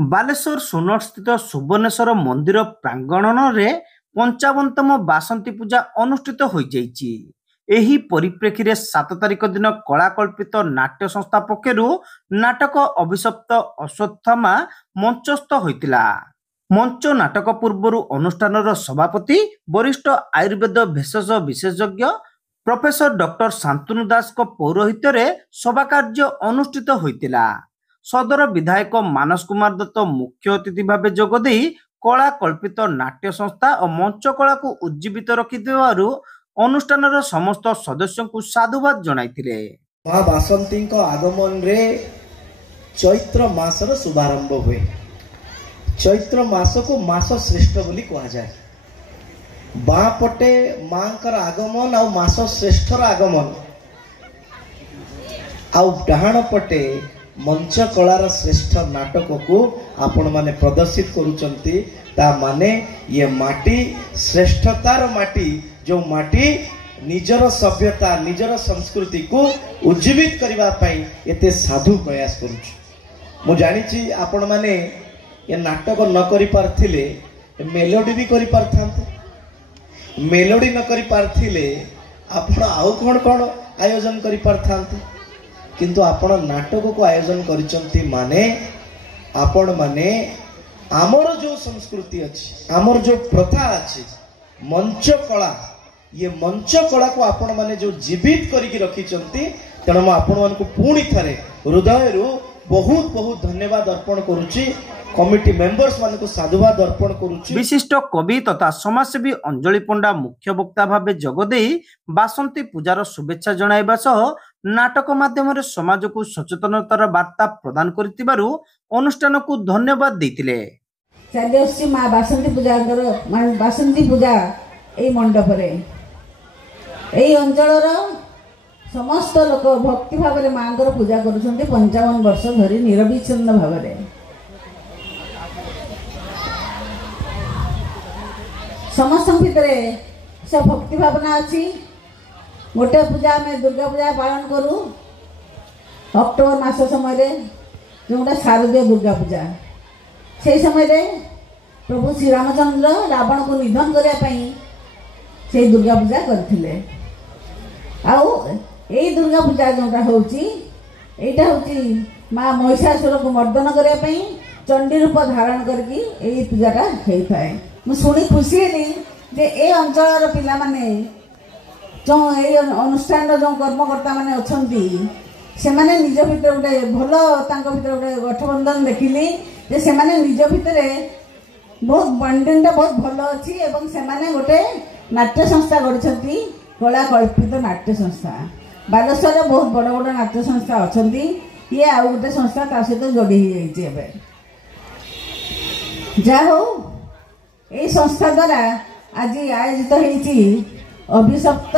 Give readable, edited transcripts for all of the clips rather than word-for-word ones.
ବାଲେଶ୍ୱର ସୁନଟ ସ୍ଥିତ ସୁବର୍ଣ୍ଣେଶ୍ୱର ମନ୍ଦିର ପ୍ରାଙ୍ଗଣରେ 55ତମ ବାସନ୍ତୀ ପୂଜା ଅନୁଷ୍ଠିତ ହୋଇଯାଇଛି। ଏହି ପରିପ୍ରେକ୍ଷୀରେ 7 ତାରିଖ ଦିନ କଳାକଳ୍ପିତ ନାଟ୍ୟ ସଂସ୍ଥା ପକ୍ଷରୁ ନାଟକ ଅଭିଶପ୍ତ ଅଶ୍ୱତ୍ଥାମା ମଞ୍ଚସ୍ଥ ହୋଇଥିଲା। ମଞ୍ଚ ନାଟକ ପୂର୍ବରୁ ଅନୁଷ୍ଠାନର ସଭାପତି ବରିଷ୍ଠ ଆୟୁର୍ବେଦ ଭେଷଜ ବିଶେଷଜ୍ଞ ପ୍ରଫେସର ଡକ୍ଟର ଶାନ୍ତନୁ ଦାସଙ୍କ ପୌରୋହିତ୍ୟରେ ସଭାକାର୍ଯ୍ୟ ଅନୁଷ୍ଠିତ ହୋଇଥିଲା। ସଦର ବିଧାୟକ ମାନସ କୁମାର ଦତ୍ତ ମୁଖ୍ୟ ଅତିଥି ଭାବେ ଯୋଗଦେଇ କଳା କଳ୍ପିତ ନାଟ୍ୟ ସଂସ୍ଥା ଓ ମଞ୍ଚ କଳାକୁ ଉଜ୍ଜୀବିତ ରଖିଥିବାରୁ ଅନୁଷ୍ଠାନର ସମସ୍ତ ସଦସ୍ୟଙ୍କୁ ସାଧୁବାଦ ଜଣାଇଥିଲେ। ମା ବାସନ୍ତୀଙ୍କ ଆଗମନରେ ଚୈତ୍ର ମାସର ଶୁଭାରମ୍ଭ ହୁଏ। ଚୈତ୍ର ମାସକୁ ମାସ ଶ୍ରେଷ୍ଠ ବୋଲି କୁହାଯାଏ। ବାଁ ପଟେ ମାଙ୍କର ଆଗମନ ଆଉ ମାସ ଶ୍ରେଷ୍ଠର ଆଗମନ, ଆଉ ଡାହାଣ ପଟେ मंच कलार श्रेष्ठ नाटक को आपण माने प्रदर्शित करुचंती। ता माने ये माटी श्रेष्ठतार माटी, जो माटी निजर सभ्यता निजर संस्कृति को उज्जीवित करबा पई एते साधु प्रयास करूछ। मु जानि छी आपण माने ये नाटक न करि पारथिले मेलोडी भी करि पारथांते। मेलोडी न करि पारथिले आपण आउ कोन कोन आयोजन करि पारथांते, किंतु आपण नाटक को आयोजन करिसंती माने आपण माने आमर जो संस्कृति अच्छी, आमर जो प्रथा अच्छी, मंच कला, ये मंच कला को आपण माने जो जीवित करिक रखिसंती। तेणु मैं आपण मान को पुणी थारे हृदय रु बहुत बहुत धन्यवाद अर्पण करुची। कमिटी मेंबर्स मान को साधुवाद अर्पण करुची। विशिष्ट कवि तथा समाजसेवी अंजलि पंडा मुख्य वक्ता भावे जोगदेई बासंती पूजार शुभेच्छा जणाइबा सह नाटक माध्यम समाज को सचेतनतार वार्ता प्रदान करितिबारु अनुष्ठान को धन्यवाद देतिले। चालीसी माँ बासंती पूजा बासंती पूजा ए मंडप रे ए अंचल समस्त लोक भक्ति भाव में माँ पूजा करुछंती 55 वर्ष धरी निरविच्छिन्न भाव में। समस्त भितर सब भक्ति भावना अच्छी। गोटे पूजा में दुर्गा पूजा पालन करूँ अक्टोबर मास समय जोटा शारदीय दुर्गा पूजा, से समय प्रभु श्री रामचंद्र रावण को निधन करने से दुर्गा पूजा करथिले। आउ यही दुर्गा पूजा जोटा होची एटा होची माँ महिषासुर को मर्दन करने चंडी रूप धारण करके यही पूजाटा होता है। मुझे शुणी खुशी है जे ए अंचल पिला माने जो ये अनुष्ठान जो कर्मकर्ता माने अछंती से माने निज भितर गोटे भल तांको भितर गोटे गठबंधन देखिली जे से माने निज भितर बहुत बंडिंग बहुत भल अच्छी एवं से माने गोटे नाट्य संस्था गढ़ी कला कल्पित नाट्य संस्था। बालेश्वर बहुत बड़ बड़ नाट्य संस्था अछंती, ये आउ गोटे संस्था ता सहित जोड़ी जाइए। जा हो ए संस्था द्वारा आज आयोजित होती अभिशप्त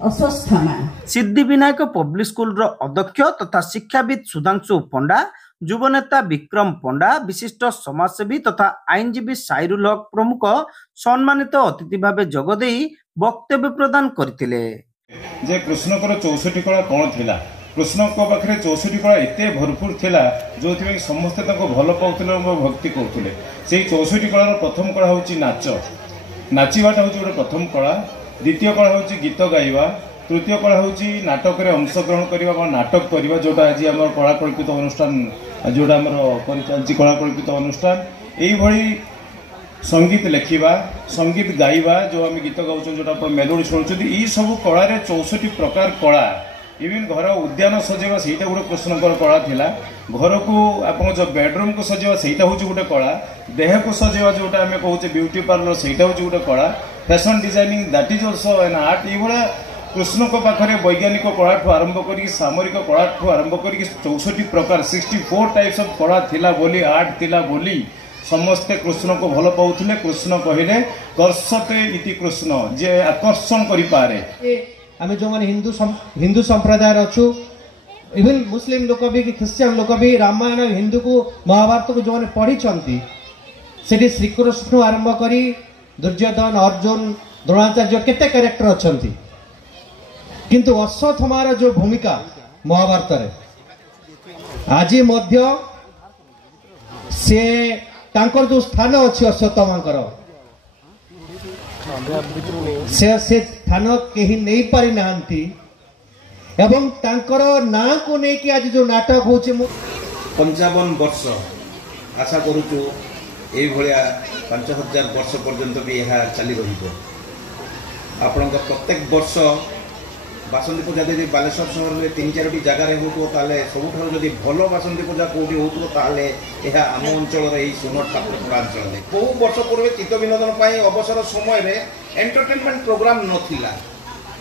अश्वस्थामा। सिद्धि विनायक पब्लिक स्कूल रो अध्यक्ष तथा शिक्षाविद सुधांशु पंडा, युवनेता विक्रम पंडा, विशिष्ट समाजसेवी तथा आईनजीवी साइरुल हक प्रमुख सम्मानित अतिथि भावे जोगदेई वक्तव्य प्रदान करथिले। जे कृष्ण को 64 कला कौन थिला, कृष्ण को पाखे 64 कला एते भरपूर थिला जो समस्ते भल पाउथिले भक्ति करुले। से 64 कलार प्रथम कला होची नाच, नाचवाटा हूँ गोटे प्रथम कला। द्वितीय कला हूँ गीत गाइबा। तृतीय कला हूँ नाटक में अंशग्रहण करवा नाटक करवा, जोटा आज आम कलाकल्पित अनुष्ठान जोटा आम कलाकल्पित अनुष्ठान। यही संगीत लेखिबा, संगीत गाइबा, जो आम गीत गाँव जोटा मेलोडी शुणुं, ये सब कला 64 प्रकार कला। इवन घर उद्यान सजेवा सहीटा गोटे कृष्णकर कला थिला। घर को आप जो बेडरूम को सजेवा सहीटा हूँ गोटे कला। देह को सजेवा जोटा आम कहूँ ब्यूटी पार्लर सहीटा हूँ गोटे कला। Fashion designing that is also an art. ये कृष्ण को पाखे वैज्ञानिक कला ठू आरंभ कर सामरिक कला ठू आरंभ कर 64 प्रकार 64 टाइप्स ऑफ कला थिला बोली, आर्ट थिला बोली समस्ते कृष्ण को भल पाउथिले। कृष्ण कहले कर्षते इति कृष्ण, जे आकर्षण करि पारे। आम जो मैंने हिंदू संप्रदाय अच्छु, इवन मुस्लिम लोक भी ख्रीस्टियन लोक भी रामायण हिंदू को महाभारत को जो मैंने पढ़ी से श्रीकृष्ण आरंभ करी दुर्योधन अर्जुन द्रोणाचार्य केते कैरेक्टर अच्छी, किंतु अश्वत्थामार जो भूमिका महाभारत रे आज से तांकर जो स्थान अच्छी अश्वत्थामांकर से स्थान कहीं नहीं पारि नांती एवं तांकर ना को नहीं कि आज जो नाटक होचे 55 वर्ष आशा करूचु ए भलिया 5000 वर्ष पर्यंत भी यह चली रही आपण प्रत्येक वर्ष बासंती पूजा यदि बालेश्वर सहर में 3-4टी जगार हो सबुठ जदि भल बासंती पूजा कौटी हो आम अंचल सोनर ठाकुरपड़ा अंचल बहु वर्ष पूर्व चित्त विनोदन अवसर समय एंटरटेनमेंट प्रोग्राम नथिला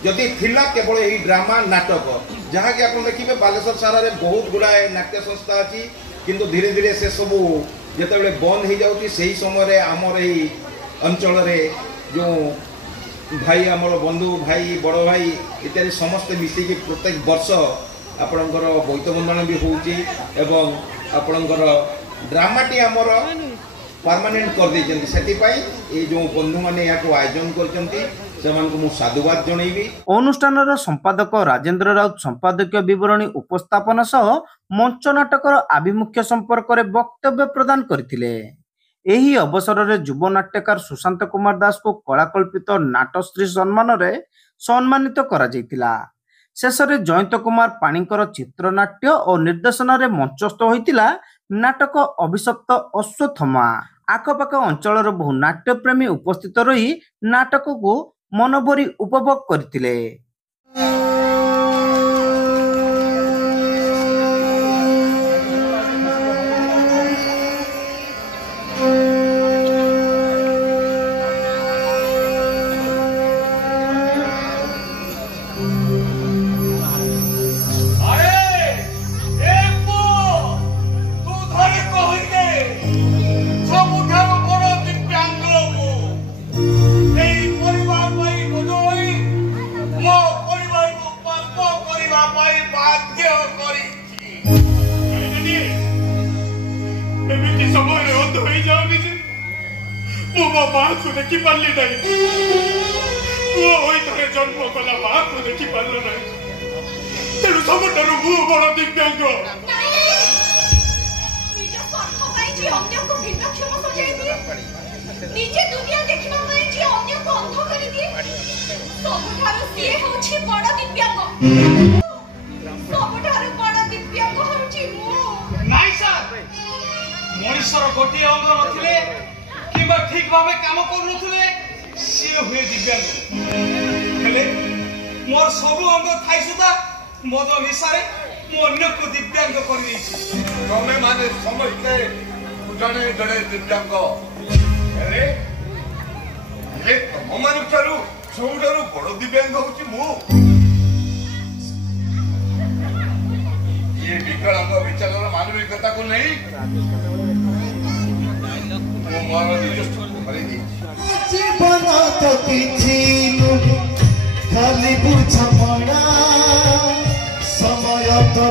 जदि थिला केवल यही ड्रामा नाटक जहाँकि आप देखिए बालेश्वर सहर में बहुत गुड़ाए नाट्य संस्था अच्छी किंतु धीरे धीरे से सब जिते बंद हो जाऊँगी से समय आमर यही अंचल जो भाई आमर बंधु भाई बड़ भाई इत्यादि समस्ते मिसिकी प्रत्येक वर्ष आपणकर बोईत बंधन भी होची एवं आपणकर ड्रामाटी आमर परमानेंट कर देछन सेति पई ए जो बंधु माने या को आयोजन करचंती सेमानकु मु साधुवाद जणैबी। अनुष्ठानर संपादक राजेंद्र राउत संपादकीय विवरणी उपस्थापन सह मंच नाटकर आभिमुख्य संपर्क में वक्तव्य प्रदान करथिले। एही अवसर में युव नाट्यकार सुशांत कुमार दास को कलाकल्पित नाटश्री सम्मान रे सम्मानित करा जैतिला। शेष में जयंत कुमार पाणीकर चित्रनाट्य और निर्देशन रे मंचस्थ होइतिला नाटक अभिशप्त अश्वत्थामा। आखपाख अंचल बहु नाट्यप्रेमी उपस्थित रही नाटक को मनभरी उपभोग करथिले। देखी पार्ली जन्म कला माँ को देखी पार्ल ना तेणु सब बड़ दिव्यांग निजे दुनिया देखिबा पई जे अन्य को अंध करि दिए सबठारु सिए होछि बड़ दिव्यांग सबठारु बड़ दिव्यांग होछि मु नाइ सर मनुष्यर गोटे अंग नथिले किबा ठीक भाबे काम कर नथिले सिए हुए दिव्यांग हेले मोर सब अंग थाई सुदा मद निसारे मु अन्य को दिव्यांग कर देछि तमे माने समझते जने जने दिव्यांग अरे ये तममान ठारू सबुठारू बड़ दिव्यांग होची मु ये विकलांग विचारर मानविकता को नहीं मो मोर निज भरी दी जीवन तो किछि नुहे खाली बुझा पड़ा समय तो